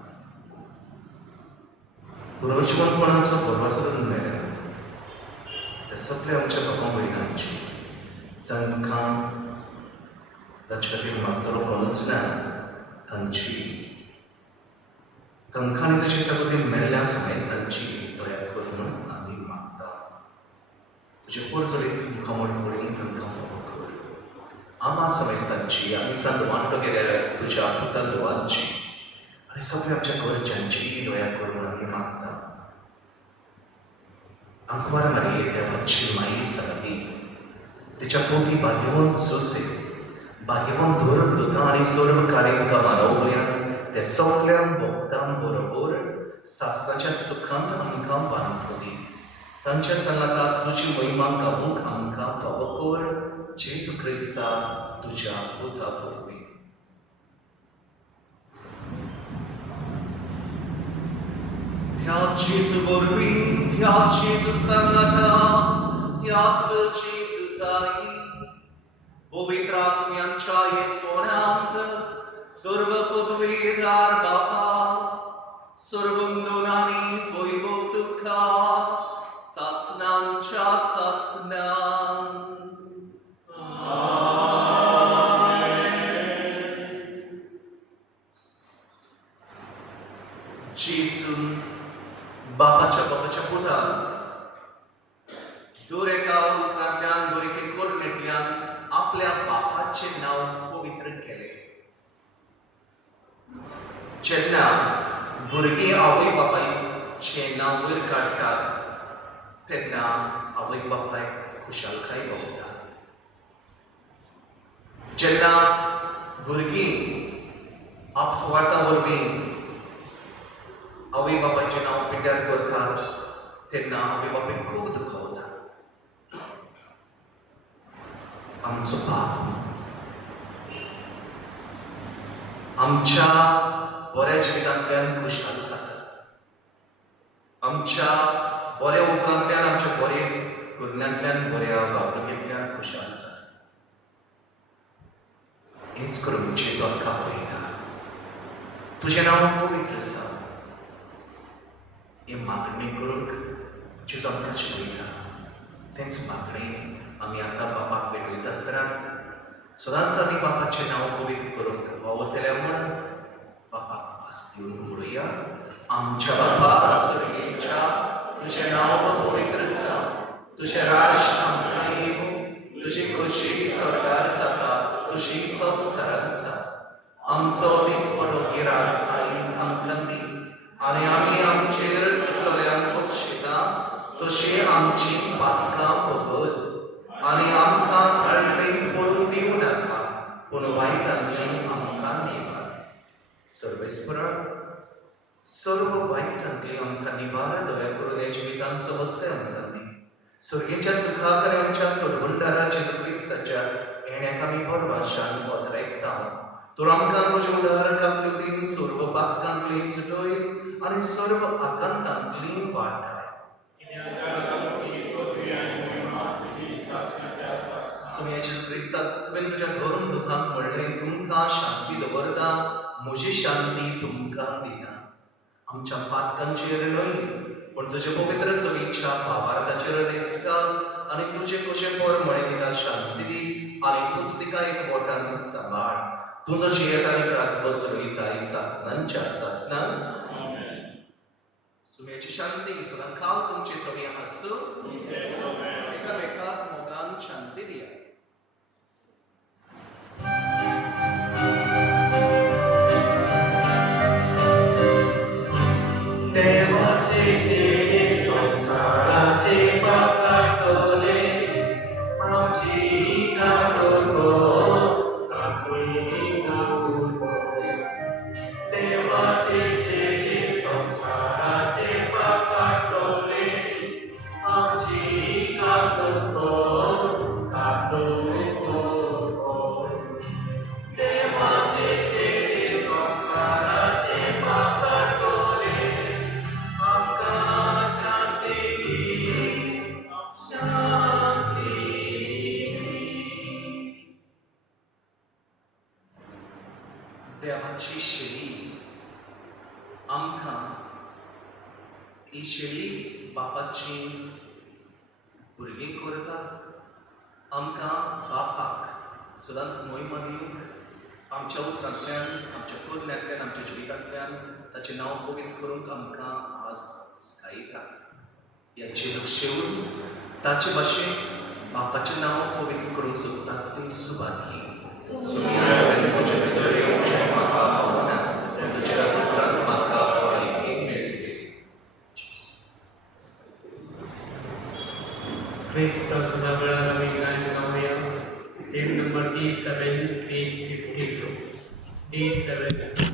पुरोशवणपणाचो परवासो करून मेळ्ळा ते सगळे आमच्या बाबा भयणांची जांकां जांचे खातीर मागतलो कोणूच ना तांकां आनी तशें सगळें मेल्ल्या सुमेस्तांची दया कर म्हूण आमी मागता. तुजे परजोरीत तुमकां मोडपडीन तांकां फावो कर. आमा सुमेस्तांची आमी सांग वांटो गेल्या तुज्या पुता दोवांची आनी सगळ्या आमच्या घरच्यांची दया कर म्हूण आमी मागता. आंकवार मारये देवाची माई सगळी तिच्या पोटी भाग्यवंत सोसे भाग्यवंत धोरण दुतां आनी सर्व कार्य तुका मानवल्यान ते सगळ्या भक्तां बरोबर सासणाच्या सुखांत आमकां वांटोदी. तांच्या सांगाताक तुजी महिमा गावूंक आमकां फावो कर. जेजू क्रिस्ता तुज्या पुता वरवीं. त्या जेजू वरवीं त्या जेजू सांगाता त्याच जेजू ताई पवित्र आत्म्यांच्या एकपणांत सर्व पदवीदार बापा सर्व दोनांनी वैभव तुका सासनांच्या सासनान. जेजून बापाच्या पुता दोरेका उतरांतल्यान दोरेके कोरनेंतल्यान आपल्या बापाचे नाव पवित्र केले. जेन्ना भुरगीं आवय बापायचें नांव वयर काडटात तेन्ना आवय बापायक खुशालकाय भोगता. जेन्ना भुरगीं आपसवार्था वरवीं आवय बापायचें नांव पिड्ड्यार करतात तेन्ना आवय बापायक खूब दुखवता. आमचो बाप आमच्या बऱ्या जिवितांतल्यान खुशाल जाता. आमच्या बऱ्या उतरांतल्यान आमच्या बरे गुन्यांतल्यान बऱ्या वागणुकेंतल्यान खुशाल जाता. हेच करून जेजू आमकां पळयता. तुजें नांव पवित्र आसा हे मागणी करूंक जेजू आमकां शिकयता. तेंच मागणी आमी आतां बापाक भेटयता आसतना सदांच आमी बापाचें नांव पवित्र करूंक वावरतल्या म्हूण बापाक पास दिवन म्हणुया. आमच्या बापा स्वर्गीच्या तुजें नांव पवित्र जावं. तुजें राज आमकां येवं. तुजी खोशी स्वर्गार जाता तशी संवसारांत जावं. आमचो दिसपडो गिरास आयज आमकां दी आनी आमी आमचेर चुकलोल्यांक बक्षिता तशी आमची पातकां भोगस आनी आमकां काळटेंत पडूंक दिवं नाका पूण वायटांतल्यान आमकां निवार. सर्वेस्परा सर्व वायटांतली आमकां निवार दया करून ह्या जिवितांचो वस्ताय आमकां दी. स्वर्गीच्या सुखाक आनी आमच्या सोडवणदारा जेजू क्रिस्ताच्या येण्याक आमी परवाशान पोतरायता. तूं आमकां तुज्या उदारकां कृतीन सर्व पातकांतली सुटय आनी सर्व आकांतांतली वाटाय. जेजू क्रिस्ता तुवें तुज्या धरून दुखांक म्हणलें तुमकां शांती दवरता म्हजी शांती तुमकां दिता. आमच्या पातकांचेर न्हय पूण तुजे पवित्र सवीच्या भावार्थाचेर दिसता आनी तुजें कशें पर म्हळें तिका शांती दी आनी तूंच तिका एकवटान सांबाळ. तुजो जियेत आनी प्रास्वत चलयताय सासनांच्या सासनान. सुमेची शांती सदां काल तुमचे सगळे आसूं. एकामेकाक मोगान शांती दिया. देवाचे शेळे संसाराचे पाप काटोले आमची काटोको आम्ही काटोको. देवाचे शेळे संसाराचे पाप काटोले देवाची शेळी आमकां ही शेळी बापाची भुरगीं करता आमकां बापाक सदांच मोहिमा दिवंक आमच्या उतरांतल्यान आमच्या कुर्ल्यांतल्यान आमच्या जिवितांतल्यान ताचें नांव पवित्र करूंक आमकां आज स्कायता ह्या जेजूक शेवून ताचे भाशेन बापाचें नांव पवित्र करूंक सोदतात ती सुवात ही तुजे भितर येवचें म्हाका आवडना तुजे राजूतल्यान म्हाका एक मेळटली Cristo Sabra Ravigan Gauya, hymn number D7, page 52. D7.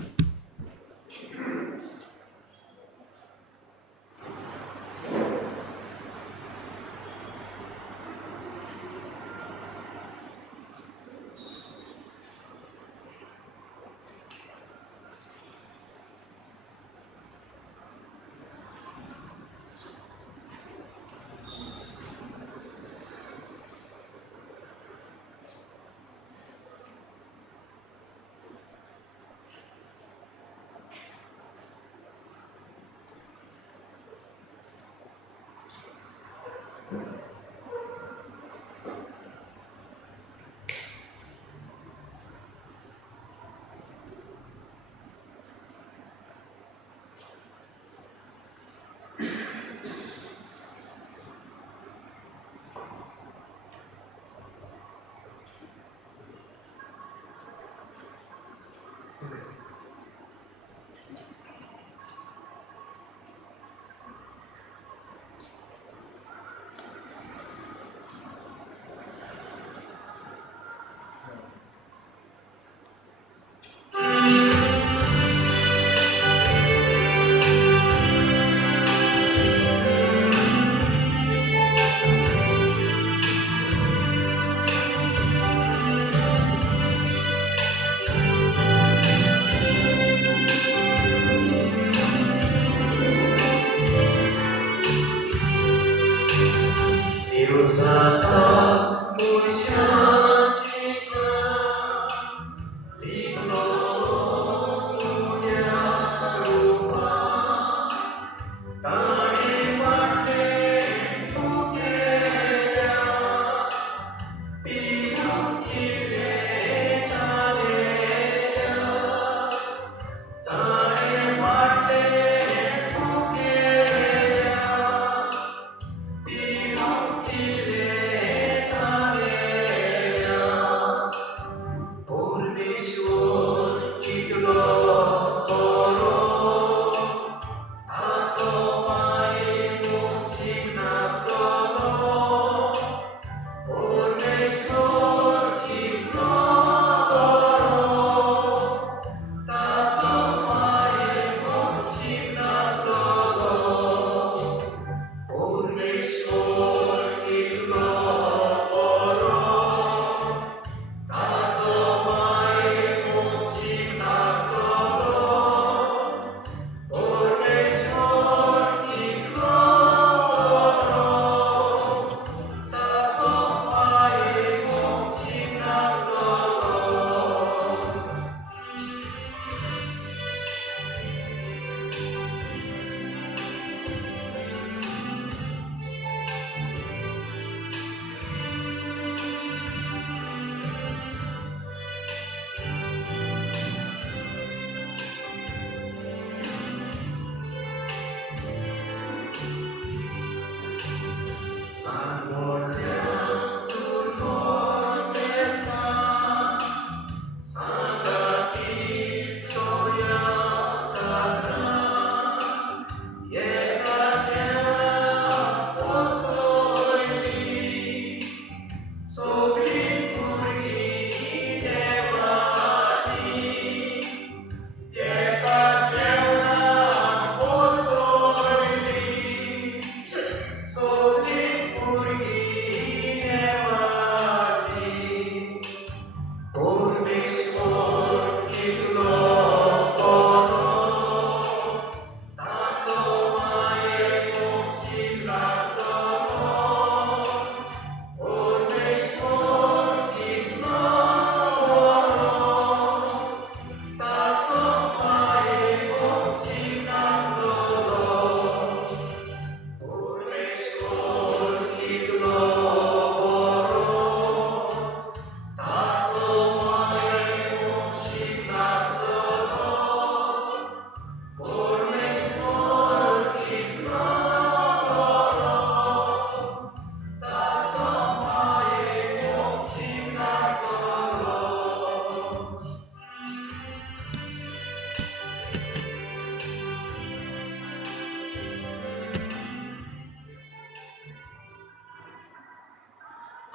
Purgi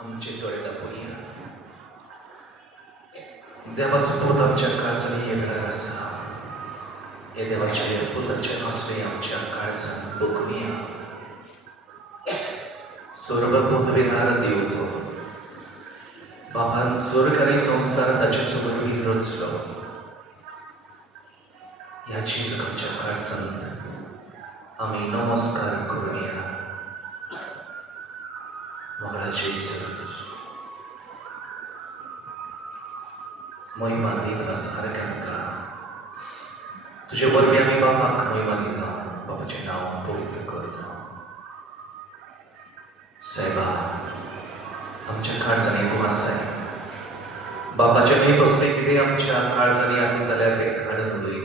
आमचे दोळे दाखवूया. देवाचो पूत आमच्या काळजांनी येगणार आसा. हे देवाचे पुताचे आसरे आमच्या काळजांत दुखुया. स्वर्गपूत विधार दिवतो. बापान स्वर्ग आनी संसार ताचे चुगडवी रचलो. ह्याची आमच्या काळजांत आमी नमस्कार करुया. मोगळा जेसू महिमा दिला सारख्यांका. तुझे वरवीं आमी बापाक महिमा दिला. बापाचें नांव पवित्र करता. सायबा, आमच्या काळजांनी तूं आसाय. बापाचें न्ही तसलें कितें आमच्या काळजांनी आसा जाल्यार तें काडून उडय.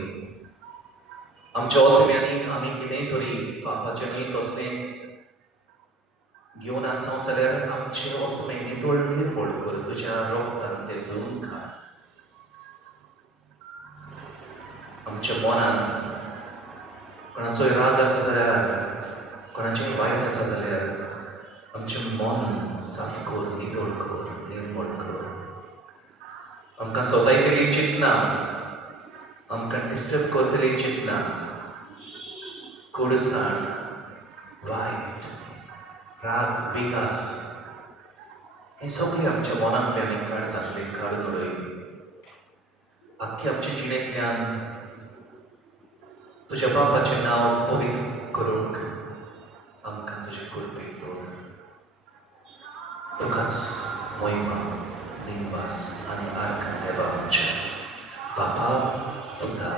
आमच्या ओतम्यांनी आमी कितेंय तरी बापाचें न्ही तसलें घेवन आसा जाल्यार आमचे ओतमे नितळ निर्मळ कर. तुज्या रोगतान तें धुवन काड. आमच्या मनान कोणाचोय राग आसा जाल्यार, कोणाचें वायट आसा जाल्यार आमचें मन साफ कर, नितळ कर, निर्मळ कर. आमकां सोतायतली चिंतना, आमकां डिस्टर्ब करतली चिंतना, कोडसाण, वायट, राग, विकास हें सगळें आमच्या मनांतल्यान आनी काळजांतलें काडून उडय. आख्ख्या आमच्या जिणेंतल्यान तुज्या बापाचें नांव पवित्र करूंक आमकां तुजे कृपेक दवर. तुकाच महिमा, दिनवास आनी आर्ग देवा आमच्या बापा, पुता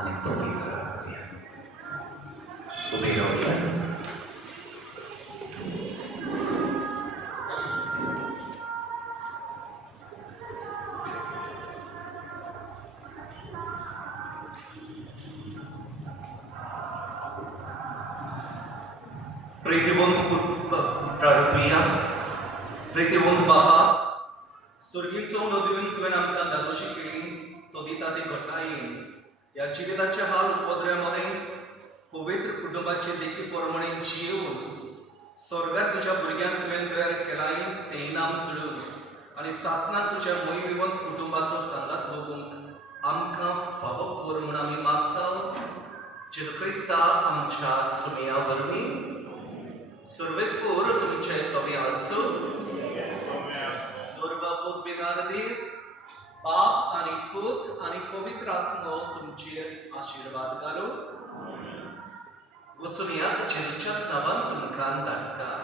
आनी पवित्र आत्म्या. उबे रावया. प्रीतिवंत प्रार्थुया. प्रीतिवंत बापा, सुर्गीचो उडो दिवन तुवें आमकां दादोशी केली. तो दिता ती घटनायेन ह्या जिविताच्या हाल उपद्रवामध्ये पवित्र कुटुंबाचे देखी प्रमाणे जियेवन स्वर्गात तुज्या भुरग्यांक तुवें तयार केलाय तें इनाम चडून आनी सासणाक तुज्या मोहिमेवंत कुटुंबाचो सांगात भोगूंक आमकां फावो कर म्हूण आमी मागता. जेजू क्रिस्ता आमच्या सुमया वरवीं. सर्वेस्पोर तुमचे सवे आसूं. स्वर्गपूत विधार देव, बाप आनी पूत आनी पवित्र आत्मो तुमचेर आशिर्वाद घालो. वचून यात जेजूच्याच नांवान तुमकां धाडटा.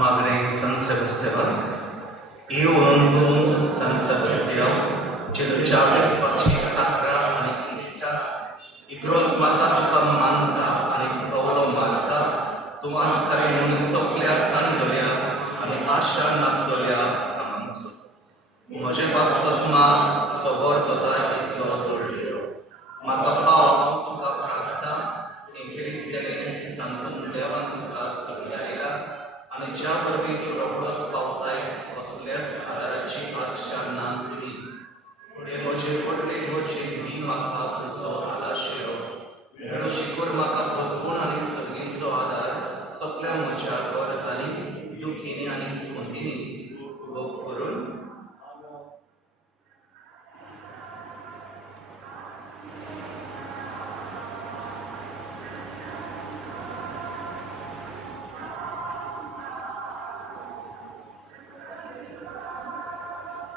Magre San Sebastian, io non con San Sebastian, ce l'abbiamo spacciato sacra anista, I gros mata tu manta, ani Paolo manta, tu mascari non soplea sandolia, ani asha nasolia kamanzo. Može pasotma soborto da itlo dolio. Mata Paolo tu kaprata, inkiritele santum levan ka sopliaila. आणि ज्यावरवी ती रोखडोच पावताय कसल्याच आदाराची आशा ना करी. पुढे म्हजे पडले गोचे दी म्हाका तुजो आलाशिरो. मेळो शिकोर म्हाका बसपूण आनी सगळींचो आदार सगळ्या म्हज्या गरजांनी दुखींनी आनी खुंतींनी भोग करून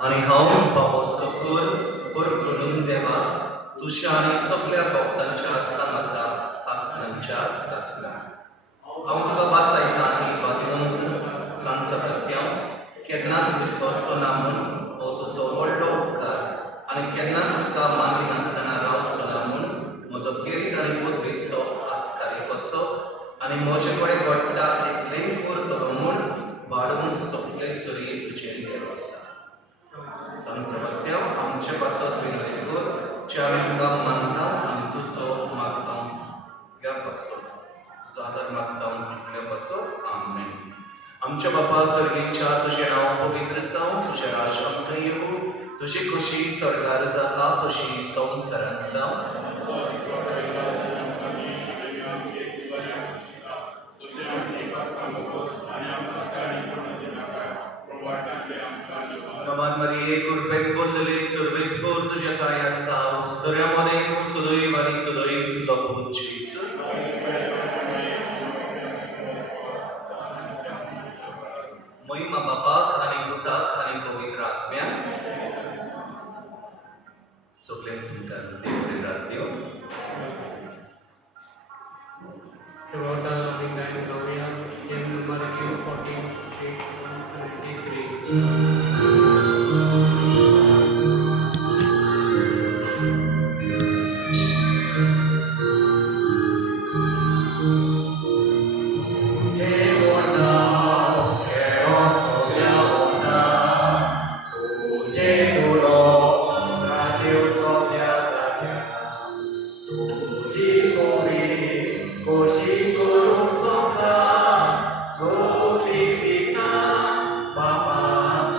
आनी हांव बाबा सकूर करून देवा तुझ्या आनी सगळ्या भक्तांच्या सांगाता सासणांच्या सासना हांव तुका वासायता ही बादिवंत सांत सेबास्त्यान केन्नाच विसरचो ना म्हूण हो तुजो व्हडलो उपकार आनी केन्नाच तुका मागी नासतना रावचो ना म्हूण म्हजो किरीट आनी पदवेचो आस्कारीक असो आनी म्हजे कडेन घडटा तितलें करतलो म्हूण वाडून सगळे सरी तुजेर देव आसा सांत सेबास्त्यान आमचे पासत विनवणी कर जे आमी तुका मानता आनी तुजो मागता त्या पासत तुजो आदार मागता तितल्या पासत आमेन आमच्या बापा सर्गेच्या तुजें नांव पवित्र जावं तुजें राज आमकां येवं तुजी खुशी स्वर्गार जाता तशी संवसारांत जावं नमान मरिये कृपेन बोललेले सर्वेस्पर तुझ्या काय आसा उस्तऱ्यामध्ये तू सदैव आणि सदैव तुझा पूत जेजू महिमा बापाक आणि पुताक आणि पवित्र आत्म्याक सगळ्यांक तुमकां देव राखयो Seroda Lingai Gloria, in Matthew 14:23. Bapa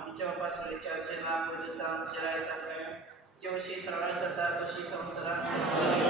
आमच्या उपासनेच्या जेला पूजेचा जलायचा प्रेम जेवशी सरळ जाता तशी संसारात